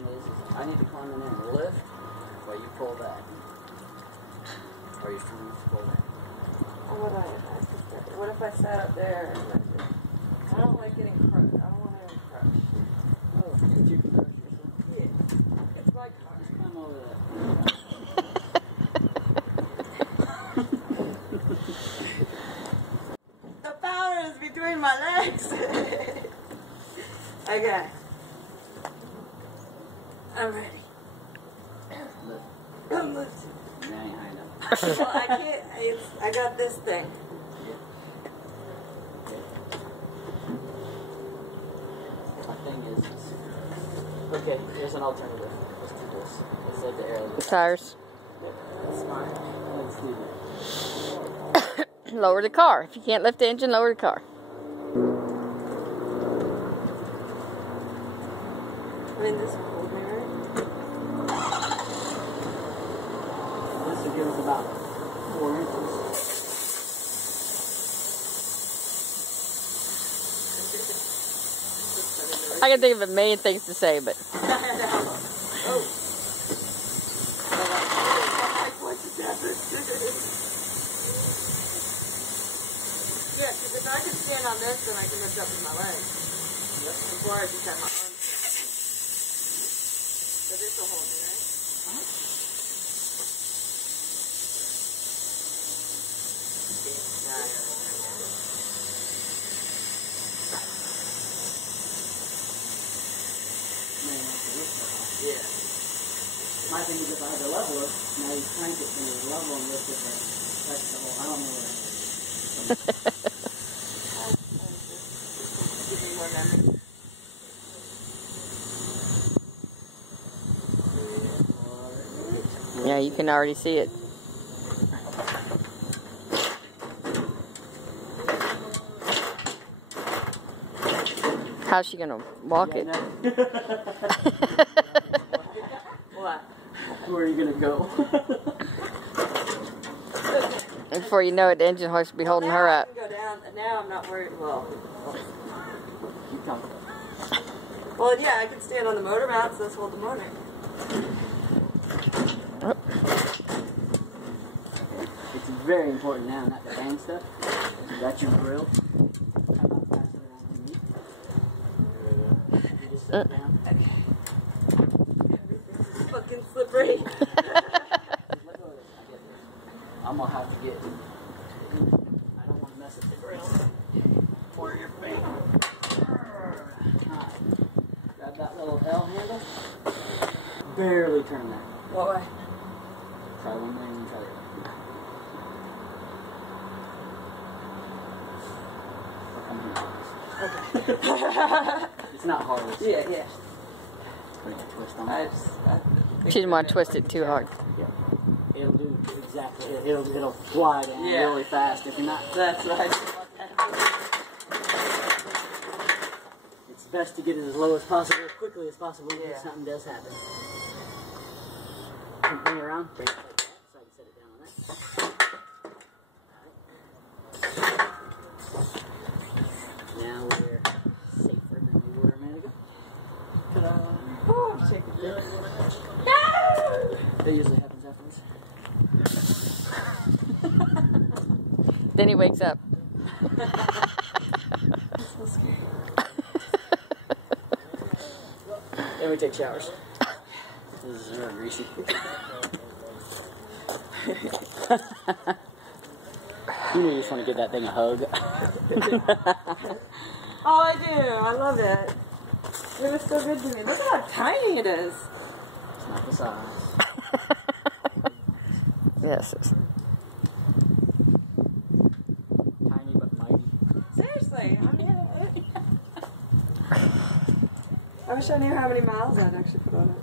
thing is I need to climb in there and lift while you pull back. Or you pull back. What if I sat up there and I don't like getting crushed. I don't want to get crushed. Oh, did you crush yourself? Yeah. It's my car. Just climb over that. The power is between my legs. Okay. I'm ready. I'm lifting. Now you high enough. Well, I can't. I got this thing. My thing is, okay, here's an alternative. Let's do this. Let's let the air leave. Tires. Yep, that's smart. Let's do that. Lower the car. If you can't lift the engine, lower the car. I mean, this will hold me, right? This will give us about 4 inches. I can think of a million things to say, but... Oh. Yeah, because if I could stand on this, then I can lift up with my legs. Before I just have my arms. So this will hold me, right? Yeah. My thing is if I had to level it, now you crank it to the level and lift it to touch the hole. I don't know what Give me more memory. Yeah, you can already see it. How's she gonna walk it? What? Where are you gonna go? Before you know it, the engine horse will be holding her up. I can go down. Now I'm not worried. Well, Keep talking. well, yeah, I can stand on the motor mounts. Let's hold the motor. Oh. It's very important now not to bang stuff. That's your grill. How about pass it around to me? You just sit down. Everything's fucking slippery. I'm gonna have to get. I don't want to mess up the grill or your face. Alright. Grab that little L handle. Barely turn that. What way? Try one way and then try the other. Or come here. Okay. It's not hard. It's Yeah, yeah. put a twist on I it. just. She didn't want to twist it too hard. Yeah. It'll do exactly. It'll fly down really fast if you're not. That's right. It's best to get it as low as possible, as quickly as possible, if something does happen. Bring it around. Bring it like that, so I can set it down on that. Now we're safer than we were a minute ago. Ta-da! Oh, I'm shaking. That usually happens afterwards. Then he wakes up. That's so scary. Then we take showers. This is real greasy. You know you just want to give that thing a hug. Oh, I do. I love it. It was so good to me. Look at how tiny it is. It's not the size. Yes. Tiny but mighty. Seriously, I mean, I wish I knew how many miles I'd actually put on it.